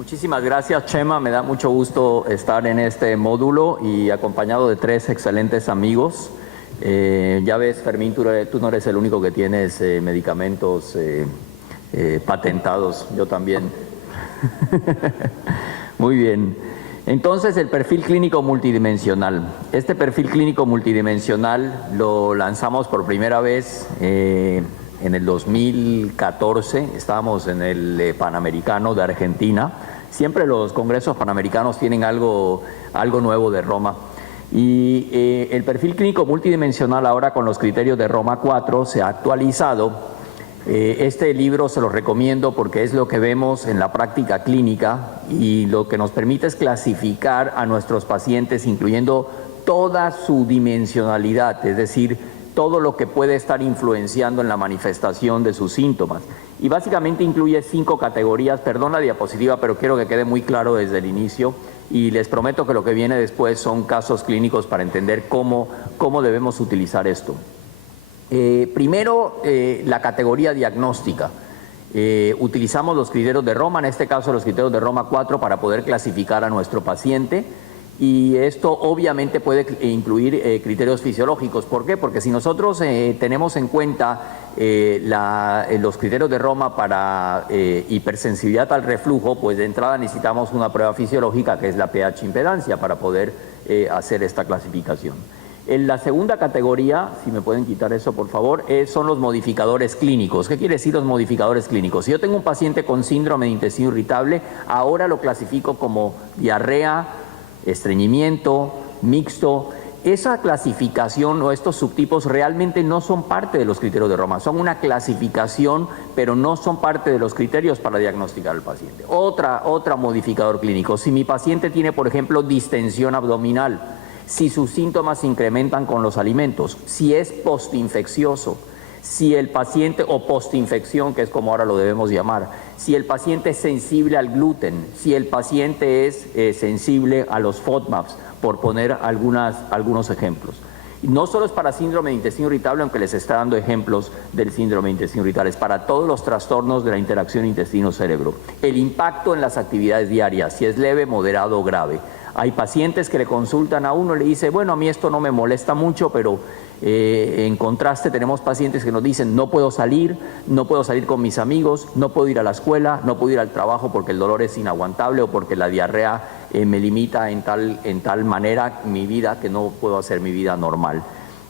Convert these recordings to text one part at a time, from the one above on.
Muchísimas gracias, Chema. Me da mucho gusto estar en este módulo y acompañado de tres excelentes amigos. Ya ves, Fermín, tú no eres el único que tienes medicamentos patentados. Yo también. Muy bien. Entonces, el perfil clínico multidimensional. Este perfil clínico multidimensional lo lanzamos por primera vez en el 2014, estábamos en el Panamericano de Argentina. Siempre los congresos panamericanos tienen algo nuevo de Roma. Y el perfil clínico multidimensional ahora con los criterios de Roma 4 se ha actualizado. Este libro se lo recomiendo porque es lo que vemos en la práctica clínica y lo que nos permite es clasificar a nuestros pacientes incluyendo toda su dimensionalidad, es decir, todo lo que puede estar influenciando en la manifestación de sus síntomas. Y básicamente incluye 5 categorías. Perdón la diapositiva, pero quiero que quede muy claro desde el inicio. Y les prometo que lo que viene después son casos clínicos para entender cómo debemos utilizar esto. Primero, la categoría diagnóstica. Utilizamos los criterios de Roma, en este caso los criterios de Roma 4, para poder clasificar a nuestro paciente. Y esto obviamente puede incluir criterios fisiológicos. ¿Por qué? Porque si nosotros tenemos en cuenta los criterios de Roma para hipersensibilidad al reflujo, pues de entrada necesitamos una prueba fisiológica que es la pH impedancia para poder hacer esta clasificación. En la segunda categoría, si me pueden quitar eso por favor, son los modificadores clínicos. ¿Qué quiere decir los modificadores clínicos? Si yo tengo un paciente con síndrome de intestino irritable, ahora lo clasifico como diarrea, estreñimiento, mixto. Esa clasificación o estos subtipos realmente no son parte de los criterios de Roma, son una clasificación, pero no son parte de los criterios para diagnosticar al paciente. Otra modificador clínico, si mi paciente tiene, por ejemplo, distensión abdominal, si sus síntomas se incrementan con los alimentos, si es postinfeccioso, si el paciente, o postinfección, que es como ahora lo debemos llamar, si el paciente es sensible al gluten, si el paciente es sensible a los FODMAPs, por poner algunos ejemplos. Y no solo es para síndrome de intestino irritable, aunque les está dando ejemplos del síndrome de intestino irritable, es para todos los trastornos de la interacción intestino-cerebro. El impacto en las actividades diarias, si es leve, moderado o grave. Hay pacientes que le consultan a uno y le dice, bueno, a mí esto no me molesta mucho, pero en contraste tenemos pacientes que nos dicen, no puedo salir con mis amigos, no puedo ir a la escuela, no puedo ir al trabajo porque el dolor es inaguantable o porque la diarrea me limita en tal manera mi vida que no puedo hacer mi vida normal.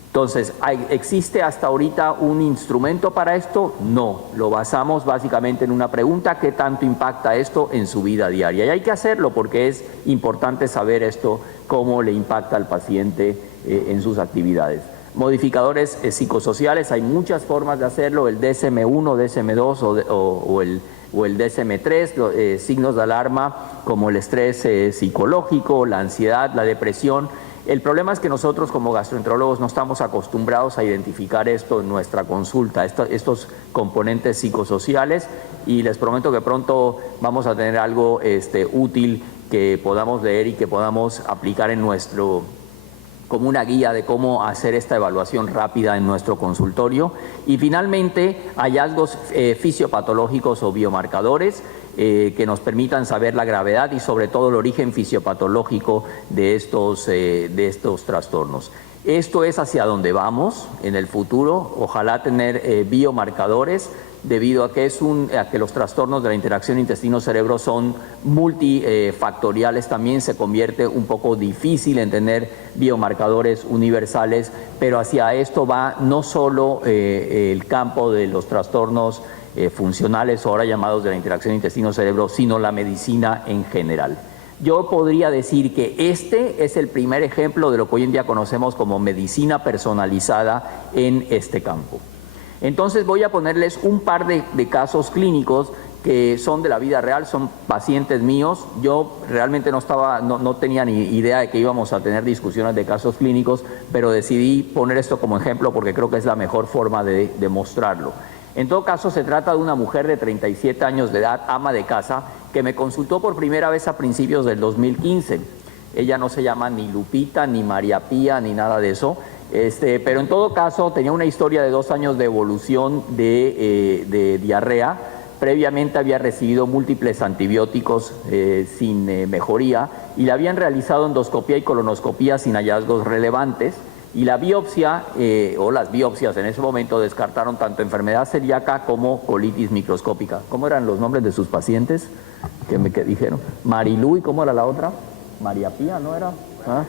Entonces, ¿existe hasta ahorita un instrumento para esto? No, lo basamos básicamente en una pregunta: ¿qué tanto impacta esto en su vida diaria? Y hay que hacerlo porque es importante saber esto, cómo le impacta al paciente en sus actividades. Modificadores psicosociales, hay muchas formas de hacerlo, el DSM-1, DSM-2 o el DSM-3, signos de alarma como el estrés psicológico, la ansiedad, la depresión. El problema es que nosotros como gastroenterólogos no estamos acostumbrados a identificar esto en nuestra consulta, estos componentes psicosociales, y les prometo que pronto vamos a tener algo útil que podamos leer y que podamos aplicar en como una guía de cómo hacer esta evaluación rápida en nuestro consultorio. Y finalmente, hallazgos fisiopatológicos o biomarcadores que nos permitan saber la gravedad y sobre todo el origen fisiopatológico de estos trastornos. Esto es hacia donde vamos en el futuro, ojalá tener biomarcadores, debido a que los trastornos de la interacción intestino-cerebro son multifactoriales. También se convierte un poco difícil en tener biomarcadores universales, pero hacia esto va no solo el campo de los trastornos funcionales, ahora llamados de la interacción intestino-cerebro, sino la medicina en general. Yo podría decir que este es el primer ejemplo de lo que hoy en día conocemos como medicina personalizada en este campo. Entonces voy a ponerles un par de casos clínicos que son de la vida real, son pacientes míos. Yo realmente no tenía ni idea de que íbamos a tener discusiones de casos clínicos, pero decidí poner esto como ejemplo porque creo que es la mejor forma de mostrarlo. En todo caso, se trata de una mujer de 37 años de edad, ama de casa, que me consultó por primera vez a principios del 2015. Ella no se llama ni Lupita, ni María Pía, ni nada de eso. Pero en todo caso tenía una historia de 2 años de evolución de diarrea previamente había recibido múltiples antibióticos sin mejoría y le habían realizado endoscopía y colonoscopía sin hallazgos relevantes. Y la biopsia, o las biopsias en ese momento, descartaron tanto enfermedad celíaca como colitis microscópica. ¿Cómo eran los nombres de sus pacientes? ¿Qué dijeron? Marilú, ¿y cómo era la otra? María Pía, ¿no era? ¿Ah?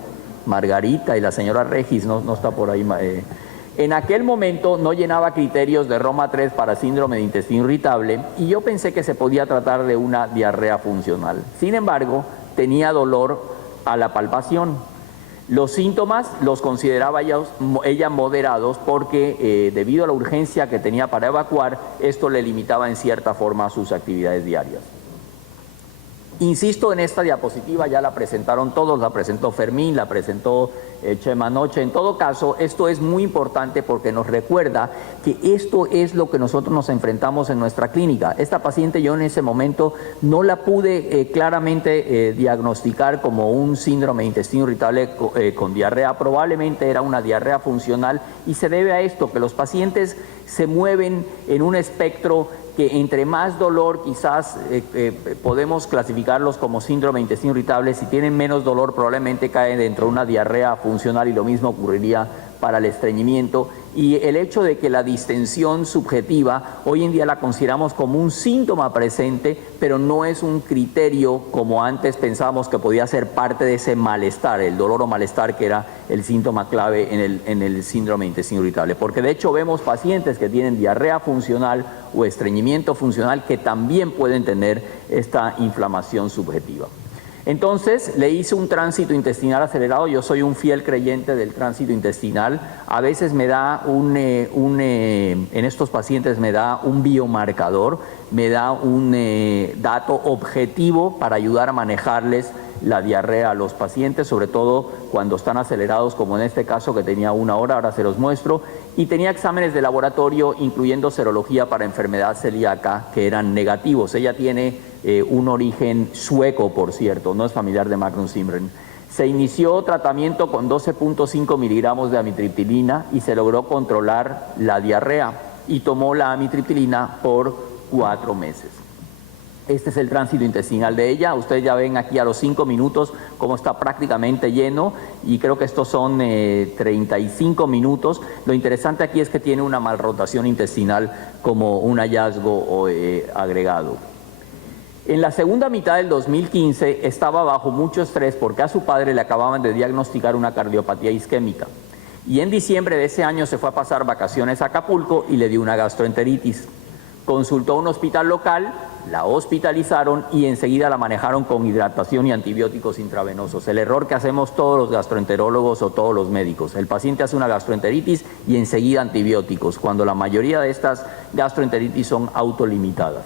Margarita y la señora Regis, no está por ahí. En aquel momento no llenaba criterios de Roma 3 para síndrome de intestino irritable y yo pensé que se podía tratar de una diarrea funcional. Sin embargo, tenía dolor a la palpación. Los síntomas los consideraba ella moderados porque debido a la urgencia que tenía para evacuar, esto le limitaba en cierta forma sus actividades diarias. Insisto en esta diapositiva, ya la presentaron todos, la presentó Fermín, la presentó Chema Noche. En todo caso, esto es muy importante porque nos recuerda que esto es lo que nosotros nos enfrentamos en nuestra clínica. Esta paciente yo en ese momento no la pude claramente diagnosticar como un síndrome de intestino irritable con diarrea. Probablemente era una diarrea funcional y se debe a esto, que los pacientes se mueven en un espectro que entre más dolor quizás podemos clasificarlos como síndrome de intestino irritable. Si tienen menos dolor probablemente caen dentro de una diarrea funcional y lo mismo ocurriría para el estreñimiento. Y el hecho de que la distensión subjetiva hoy en día la consideramos como un síntoma presente, pero no es un criterio como antes pensábamos que podía ser parte de ese malestar, el dolor o malestar que era el síntoma clave en el síndrome de intestino irritable. Porque de hecho vemos pacientes que tienen diarrea funcional o estreñimiento funcional que también pueden tener esta inflamación subjetiva. Entonces le hice un tránsito intestinal acelerado. Yo soy un fiel creyente del tránsito intestinal. A veces me da en estos pacientes me da un biomarcador, me da un dato objetivo para ayudar a manejarles la diarrea a los pacientes, sobre todo cuando están acelerados, como en este caso que tenía 1 hora, ahora se los muestro, y tenía exámenes de laboratorio, incluyendo serología para enfermedad celíaca, que eran negativos. Ella tiene un origen sueco, por cierto, no es familiar de Magnus Simren. Se inició tratamiento con 12.5 miligramos de amitriptilina y se logró controlar la diarrea y tomó la amitriptilina por 4 meses. Este es el tránsito intestinal de ella. Ustedes ya ven aquí a los 5 minutos cómo está prácticamente lleno y creo que estos son 35 minutos. Lo interesante aquí es que tiene una malrotación intestinal como un hallazgo agregado. En la segunda mitad del 2015 estaba bajo mucho estrés porque a su padre le acababan de diagnosticar una cardiopatía isquémica. Y en diciembre de ese año se fue a pasar vacaciones a Acapulco y le dio una gastroenteritis. Consultó a un hospital local, la hospitalizaron y enseguida la manejaron con hidratación y antibióticos intravenosos. El error que hacemos todos los gastroenterólogos o todos los médicos. El paciente hace una gastroenteritis y enseguida antibióticos, cuando la mayoría de estas gastroenteritis son autolimitadas.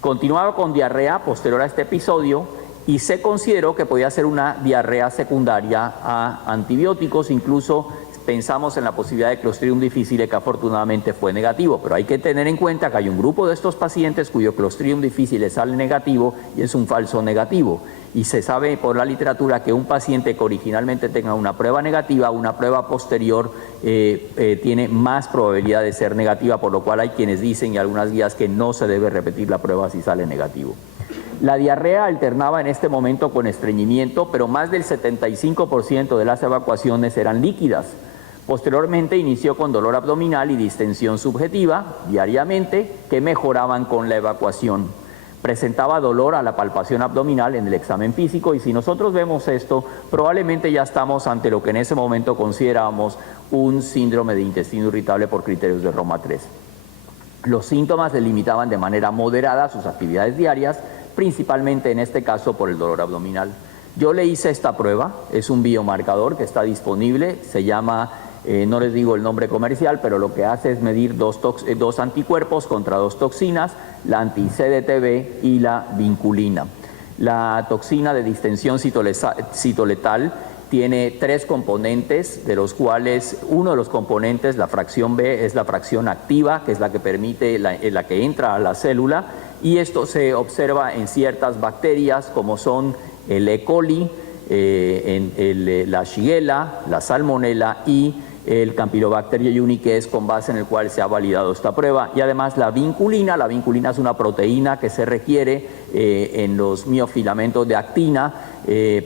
Continuaba con diarrea posterior a este episodio y se consideró que podía ser una diarrea secundaria a antibióticos. Incluso pensamos en la posibilidad de Clostridium difficile, que afortunadamente fue negativo, pero hay que tener en cuenta que hay un grupo de estos pacientes cuyo Clostridium difficile sale negativo y es un falso negativo. Y se sabe por la literatura que un paciente que originalmente tenga una prueba negativa, una prueba posterior tiene más probabilidad de ser negativa, por lo cual hay quienes dicen y algunas guías que no se debe repetir la prueba si sale negativo. La diarrea alternaba en este momento con estreñimiento, pero más del 75% de las evacuaciones eran líquidas. Posteriormente inició con dolor abdominal y distensión subjetiva diariamente que mejoraban con la evacuación. Presentaba dolor a la palpación abdominal en el examen físico y si nosotros vemos esto, probablemente ya estamos ante lo que en ese momento considerábamos un síndrome de intestino irritable por criterios de Roma 3. Los síntomas se limitaban de manera moderada a sus actividades diarias, principalmente en este caso por el dolor abdominal. Yo le hice esta prueba, es un biomarcador que está disponible, se llama, no les digo el nombre comercial, pero lo que hace es medir dos anticuerpos contra 2 toxinas, la anti-CDTB y la vinculina. La toxina de distensión citoletal tiene 3 componentes, de los cuales uno de los componentes, la fracción B, es la fracción activa, que es la que permite, la que entra a la célula, y esto se observa en ciertas bacterias como son el E. coli, la Shigella, la Salmonella y el Campylobacter jejuni, que es con base en el cual se ha validado esta prueba, y además la vinculina. La vinculina es una proteína que se requiere en los miofilamentos de actina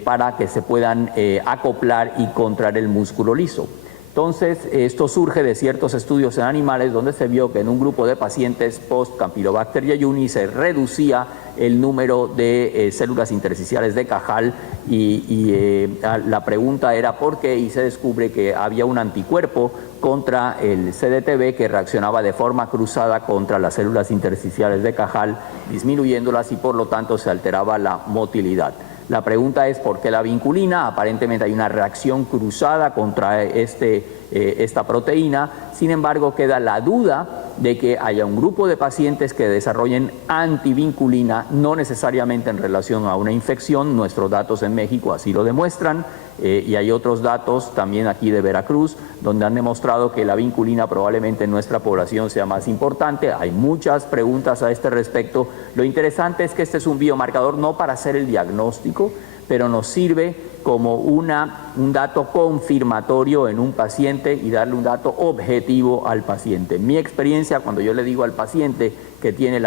para que se puedan acoplar y contraer el músculo liso. Entonces, esto surge de ciertos estudios en animales donde se vio que en un grupo de pacientes post-Campylobacter jejuni se reducía el número de células intersticiales de Cajal y la pregunta era por qué, y se descubre que había un anticuerpo contra el CDTB que reaccionaba de forma cruzada contra las células intersticiales de Cajal, disminuyéndolas, y por lo tanto se alteraba la motilidad. La pregunta es por qué la vinculina. Aparentemente hay una reacción cruzada contra esta proteína. Sin embargo, queda la duda de que haya un grupo de pacientes que desarrollen antivinculina, no necesariamente en relación a una infección. Nuestros datos en México así lo demuestran, y hay otros datos también aquí de Veracruz donde han demostrado que la vinculina probablemente en nuestra población sea más importante. Hay muchas preguntas a este respecto. Lo interesante es que este es un biomarcador no para hacer el diagnóstico, pero nos sirve como un dato confirmatorio en un paciente y darle un dato objetivo al paciente. En mi experiencia, cuando yo le digo al paciente que tiene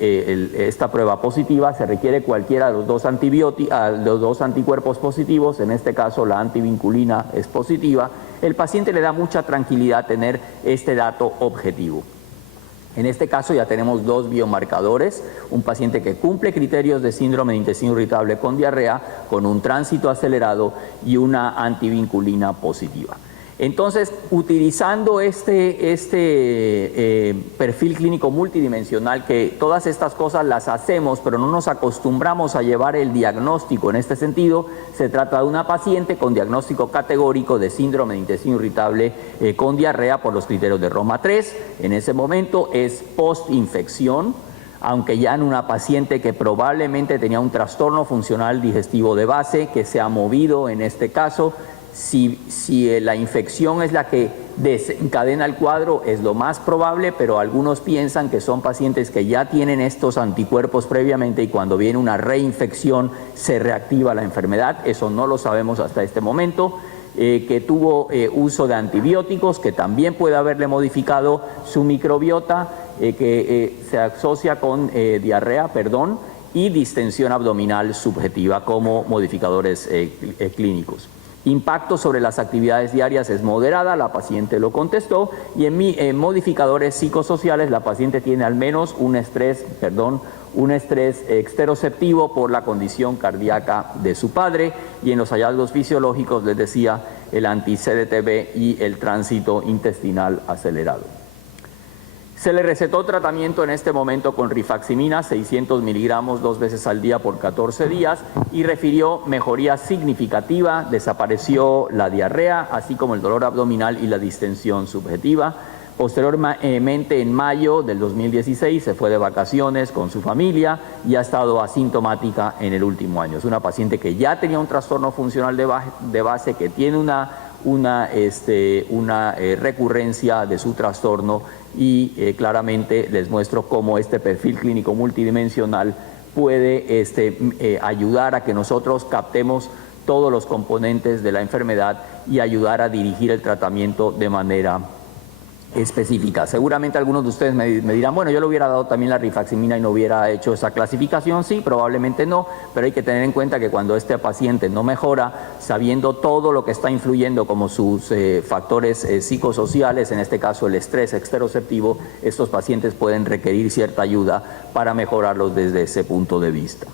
esta prueba positiva, se requiere cualquiera de los dos anticuerpos positivos, en este caso la antivinculina es positiva, el paciente le da mucha tranquilidad tener este dato objetivo. En este caso ya tenemos dos biomarcadores, un paciente que cumple criterios de síndrome de intestino irritable con diarrea, con un tránsito acelerado y una antivinculina positiva. Entonces, utilizando este perfil clínico multidimensional, que todas estas cosas las hacemos, pero no nos acostumbramos a llevar el diagnóstico en este sentido, se trata de una paciente con diagnóstico categórico de síndrome de intestino irritable con diarrea por los criterios de Roma 3. En ese momento es postinfección, aunque ya en una paciente que probablemente tenía un trastorno funcional digestivo de base, que se ha movido en este caso. Si la infección es la que desencadena el cuadro, es lo más probable, pero algunos piensan que son pacientes que ya tienen estos anticuerpos previamente y cuando viene una reinfección se reactiva la enfermedad. Eso no lo sabemos hasta este momento. Que tuvo uso de antibióticos, que también puede haberle modificado su microbiota, que se asocia con diarrea, y distensión abdominal subjetiva como modificadores clínicos. Impacto sobre las actividades diarias es moderada, la paciente lo contestó, y en modificadores psicosociales la paciente tiene al menos un estrés exteroceptivo por la condición cardíaca de su padre, y en los hallazgos fisiológicos les decía el anti-CDTB y el tránsito intestinal acelerado. Se le recetó tratamiento en este momento con rifaximina, 600 miligramos 2 veces al día por 14 días y refirió mejoría significativa, desapareció la diarrea, así como el dolor abdominal y la distensión subjetiva. Posteriormente, en mayo del 2016, se fue de vacaciones con su familia y ha estado asintomática en el último año. Es una paciente que ya tenía un trastorno funcional de base, que tiene una recurrencia de su trastorno, y claramente les muestro cómo este perfil clínico multidimensional puede ayudar a que nosotros captemos todos los componentes de la enfermedad y ayudar a dirigir el tratamiento de manera específica. Seguramente algunos de ustedes me dirán, bueno, yo le hubiera dado también la rifaximina y no hubiera hecho esa clasificación. Sí, probablemente no, pero hay que tener en cuenta que cuando este paciente no mejora, sabiendo todo lo que está influyendo como sus factores psicosociales, en este caso el estrés exteroceptivo, estos pacientes pueden requerir cierta ayuda para mejorarlos desde ese punto de vista.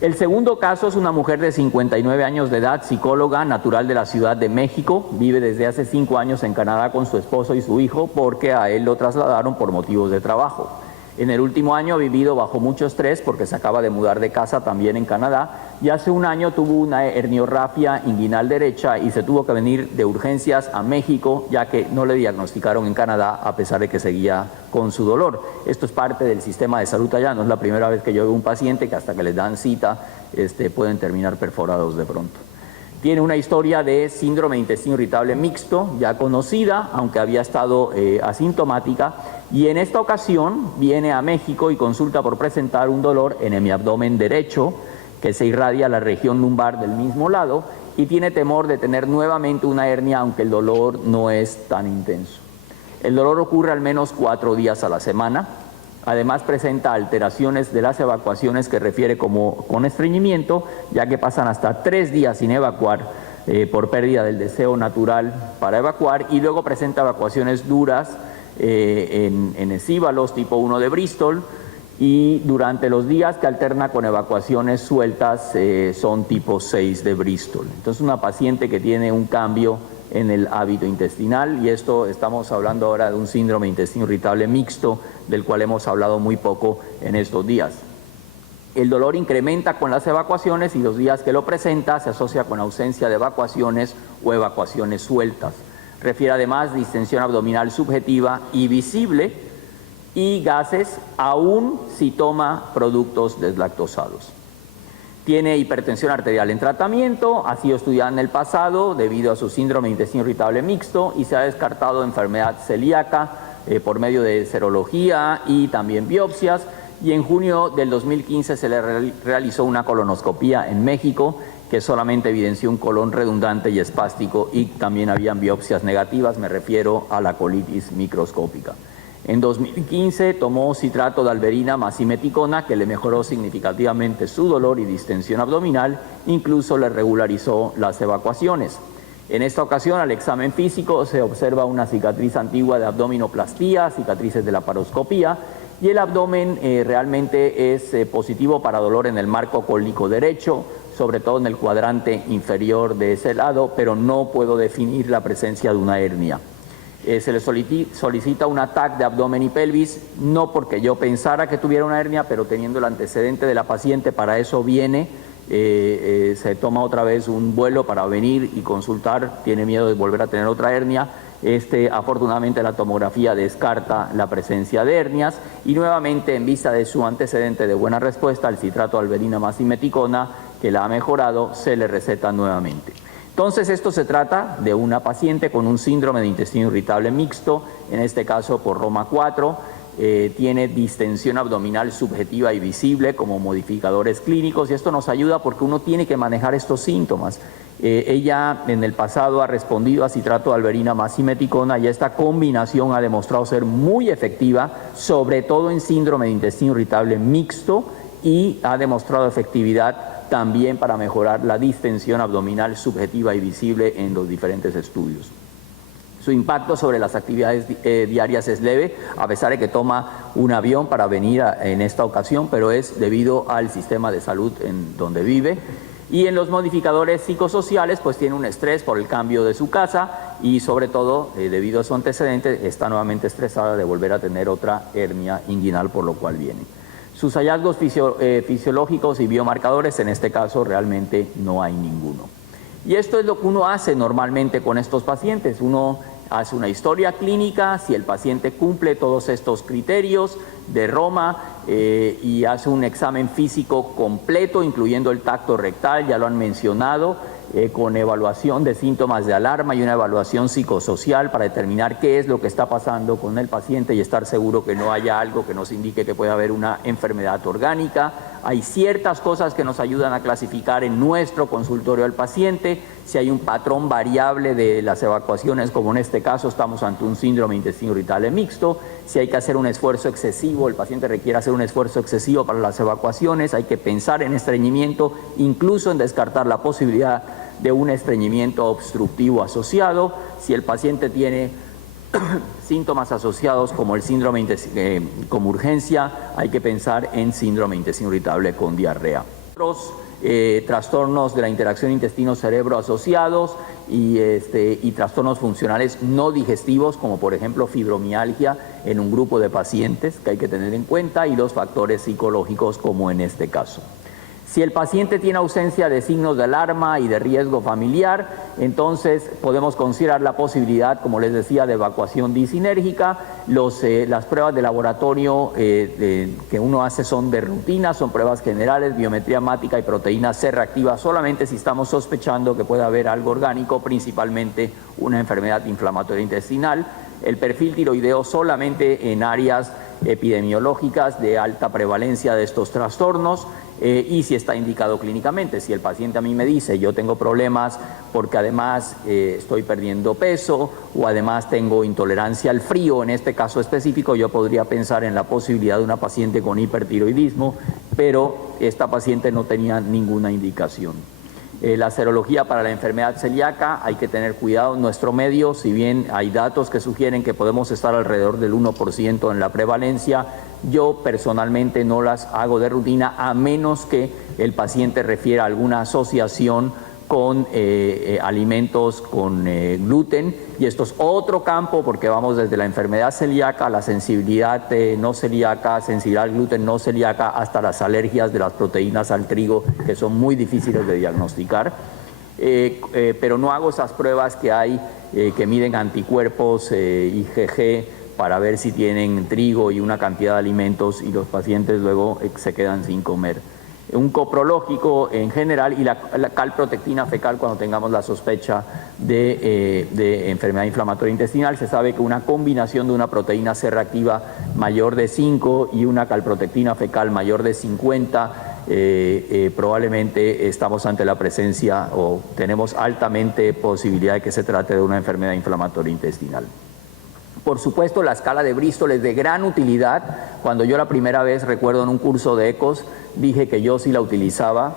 El segundo caso es una mujer de 59 años de edad, psicóloga, natural de la Ciudad de México, vive desde hace 5 años en Canadá con su esposo y su hijo porque a él lo trasladaron por motivos de trabajo. En el último año ha vivido bajo mucho estrés porque se acaba de mudar de casa también en Canadá, y hace un año tuvo una herniorrafia inguinal derecha y se tuvo que venir de urgencias a México ya que no le diagnosticaron en Canadá a pesar de que seguía con su dolor. Esto es parte del sistema de salud allá, no es la primera vez que yo veo un paciente que hasta que les dan cita pueden terminar perforados de pronto. Tiene una historia de síndrome de intestino irritable mixto, ya conocida, aunque había estado asintomática, y en esta ocasión viene a México y consulta por presentar un dolor en mi abdomen derecho, que se irradia a la región lumbar del mismo lado, y tiene temor de tener nuevamente una hernia, aunque el dolor no es tan intenso. El dolor ocurre al menos 4 días a la semana. Además presenta alteraciones de las evacuaciones que refiere como con estreñimiento, ya que pasan hasta 3 días sin evacuar por pérdida del deseo natural para evacuar, y luego presenta evacuaciones duras en esíbalos tipo 1 de Bristol, y durante los días que alterna con evacuaciones sueltas son tipo 6 de Bristol. Entonces una paciente que tiene un cambio en el hábito intestinal, y esto estamos hablando ahora de un síndrome de intestino irritable mixto, del cual hemos hablado muy poco en estos días. El dolor incrementa con las evacuaciones y los días que lo presenta se asocia con ausencia de evacuaciones o evacuaciones sueltas. Refiere además distensión abdominal subjetiva y visible y gases, aún si toma productos deslactosados. Tiene hipertensión arterial en tratamiento, ha sido estudiada en el pasado debido a su síndrome de intestino irritable mixto y se ha descartado enfermedad celíaca por medio de serología y también biopsias. Y en junio del 2015 se le realizó una colonoscopía en México que solamente evidenció un colon redundante y espástico, y también habían biopsias negativas, me refiero a la colitis microscópica. En 2015 tomó citrato de alberina más simeticona, que le mejoró significativamente su dolor y distensión abdominal, incluso le regularizó las evacuaciones. En esta ocasión, al examen físico, se observa una cicatriz antigua de abdominoplastía, cicatrices de la paroscopía, y el abdomen realmente es positivo para dolor en el marco cólico derecho, sobre todo en el cuadrante inferior de ese lado, pero no puedo definir la presencia de una hernia. Se le solicita un TAC de abdomen y pelvis, no porque yo pensara que tuviera una hernia, pero teniendo el antecedente de la paciente, para eso viene, se toma otra vez un vuelo para venir y consultar, tiene miedo de volver a tener otra hernia. Afortunadamente la tomografía descarta la presencia de hernias, y nuevamente en vista de su antecedente de buena respuesta al citrato de alberina más simeticona, que la ha mejorado, se le receta nuevamente. Entonces esto se trata de una paciente con un síndrome de intestino irritable mixto, en este caso por Roma 4, tiene distensión abdominal subjetiva y visible como modificadores clínicos, y esto nos ayuda porque uno tiene que manejar estos síntomas. Ella en el pasado ha respondido a citrato de alberina más simeticona, y esta combinación ha demostrado ser muy efectiva, sobre todo en síndrome de intestino irritable mixto, y ha demostrado efectividad también para mejorar la distensión abdominal subjetiva y visible en los diferentes estudios. Su impacto sobre las actividades diarias es leve, a pesar de que toma un avión para venir en esta ocasión, pero es debido al sistema de salud en donde vive. Y en los modificadores psicosociales, pues tiene un estrés por el cambio de su casa, y sobre todo, debido a su antecedente, está nuevamente estresada de volver a tener otra hernia inguinal, por lo cual viene. Sus hallazgos fisiológicos y biomarcadores, en este caso realmente no hay ninguno. Y esto es lo que uno hace normalmente con estos pacientes. Uno hace una historia clínica, si el paciente cumple todos estos criterios de Roma, y hace un examen físico completo, incluyendo el tacto rectal, ya lo han mencionado, con evaluación de síntomas de alarma y una evaluación psicosocial para determinar qué es lo que está pasando con el paciente y estar seguro que no haya algo que nos indique que puede haber una enfermedad orgánica. Hay ciertas cosas que nos ayudan a clasificar en nuestro consultorio al paciente, si hay un patrón variable de las evacuaciones, como en este caso estamos ante un síndrome de intestino irritable mixto, si hay que hacer un esfuerzo excesivo, el paciente requiere hacer un esfuerzo excesivo para las evacuaciones, hay que pensar en estreñimiento, incluso en descartar la posibilidad de un estreñimiento obstructivo asociado. Si el paciente tiene síntomas asociados como el síndrome como urgencia, hay que pensar en síndrome de intestino irritable con diarrea. Otros trastornos de la interacción intestino-cerebro asociados y trastornos funcionales no digestivos, como por ejemplo fibromialgia en un grupo de pacientes que hay que tener en cuenta, y los factores psicológicos como en este caso. Si el paciente tiene ausencia de signos de alarma y de riesgo familiar, entonces podemos considerar la posibilidad, como les decía, de evacuación disinérgica. Las pruebas de laboratorio que uno hace son de rutina, son pruebas generales, biometría hemática y proteína C reactiva, solamente si estamos sospechando que puede haber algo orgánico, principalmente una enfermedad inflamatoria intestinal. El perfil tiroideo solamente en áreas epidemiológicas de alta prevalencia de estos trastornos y si está indicado clínicamente. Si el paciente a mí me dice yo tengo problemas porque además estoy perdiendo peso o además tengo intolerancia al frío, en este caso específico yo podría pensar en la posibilidad de una paciente con hipertiroidismo, pero esta paciente no tenía ninguna indicación. La serología para la enfermedad celíaca, hay que tener cuidado en nuestro medio, si bien hay datos que sugieren que podemos estar alrededor del 1% en la prevalencia, yo personalmente no las hago de rutina a menos que el paciente refiera a alguna asociación con alimentos con gluten, y esto es otro campo porque vamos desde la enfermedad celíaca, la sensibilidad no celíaca, sensibilidad al gluten no celíaca, hasta las alergias de las proteínas al trigo, que son muy difíciles de diagnosticar. Pero no hago esas pruebas que hay que miden anticuerpos IgG para ver si tienen trigo y una cantidad de alimentos y los pacientes luego se quedan sin comer. Un coprológico en general y la calprotectina fecal cuando tengamos la sospecha de enfermedad inflamatoria intestinal. Se sabe que una combinación de una proteína C reactiva mayor de 5 y una calprotectina fecal mayor de 50 probablemente estamos ante la presencia o tenemos altamente posibilidad de que se trate de una enfermedad inflamatoria intestinal. Por supuesto, la escala de Bristol es de gran utilidad. Cuando yo la primera vez, recuerdo en un curso de ecos, dije que yo sí la utilizaba.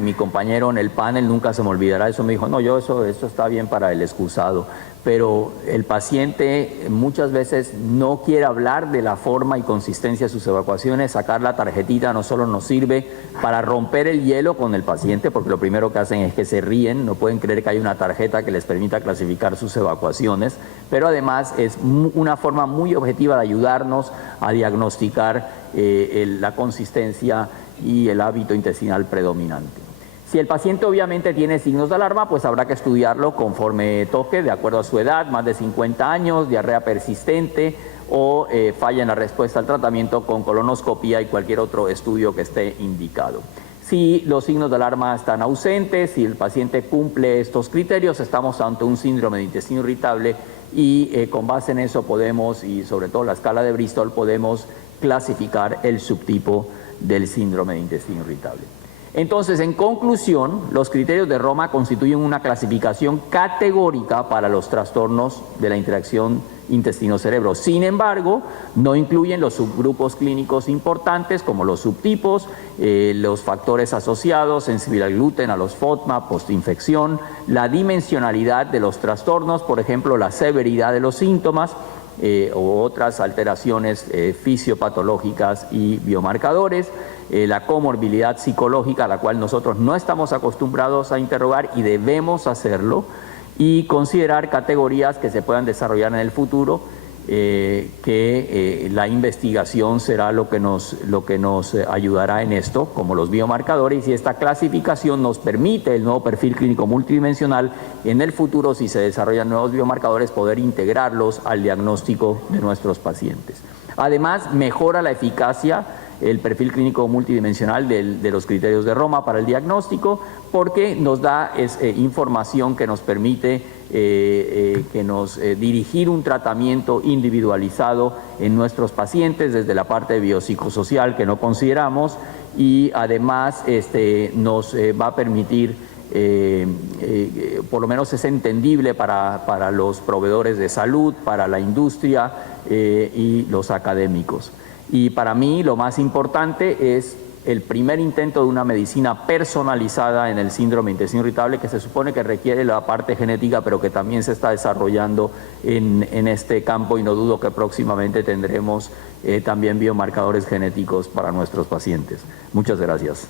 Mi compañero en el panel, nunca se me olvidará eso, me dijo, no, eso está bien para el excusado. Pero el paciente muchas veces no quiere hablar de la forma y consistencia de sus evacuaciones. Sacar la tarjetita no solo nos sirve para romper el hielo con el paciente, porque lo primero que hacen es que se ríen, no pueden creer que hay una tarjeta que les permita clasificar sus evacuaciones, pero además es una forma muy objetiva de ayudarnos a diagnosticar la consistencia y el hábito intestinal predominante. Si el paciente obviamente tiene signos de alarma, pues habrá que estudiarlo conforme toque, de acuerdo a su edad, más de 50 años, diarrea persistente o falla en la respuesta al tratamiento con colonoscopía y cualquier otro estudio que esté indicado. Si los signos de alarma están ausentes, si el paciente cumple estos criterios, estamos ante un síndrome de intestino irritable y con base en eso podemos, y sobre todo la escala de Bristol, podemos clasificar el subtipo del síndrome de intestino irritable. Entonces, en conclusión, los criterios de Roma constituyen una clasificación categórica para los trastornos de la interacción intestino-cerebro. Sin embargo, no incluyen los subgrupos clínicos importantes como los subtipos, los factores asociados, sensibilidad al gluten, a los FODMAP, postinfección, la dimensionalidad de los trastornos, por ejemplo, la severidad de los síntomas, o otras alteraciones fisiopatológicas y biomarcadores, la comorbilidad psicológica, a la cual nosotros no estamos acostumbrados a interrogar y debemos hacerlo, y considerar categorías que se puedan desarrollar en el futuro, que la investigación será lo que nos ayudará en esto, como los biomarcadores, y esta clasificación nos permite el nuevo perfil clínico multidimensional en el futuro, si se desarrollan nuevos biomarcadores, poder integrarlos al diagnóstico de nuestros pacientes. Además, mejora la eficacia el perfil clínico multidimensional de los criterios de Roma para el diagnóstico, porque nos da información que nos permite dirigir un tratamiento individualizado en nuestros pacientes desde la parte biopsicosocial que no consideramos, y además nos va a permitir, por lo menos es entendible para los proveedores de salud, para la industria y los académicos. Y para mí lo más importante es el primer intento de una medicina personalizada en el síndrome de intestino irritable, que se supone que requiere la parte genética, pero que también se está desarrollando en este campo, y no dudo que próximamente tendremos también biomarcadores genéticos para nuestros pacientes. Muchas gracias.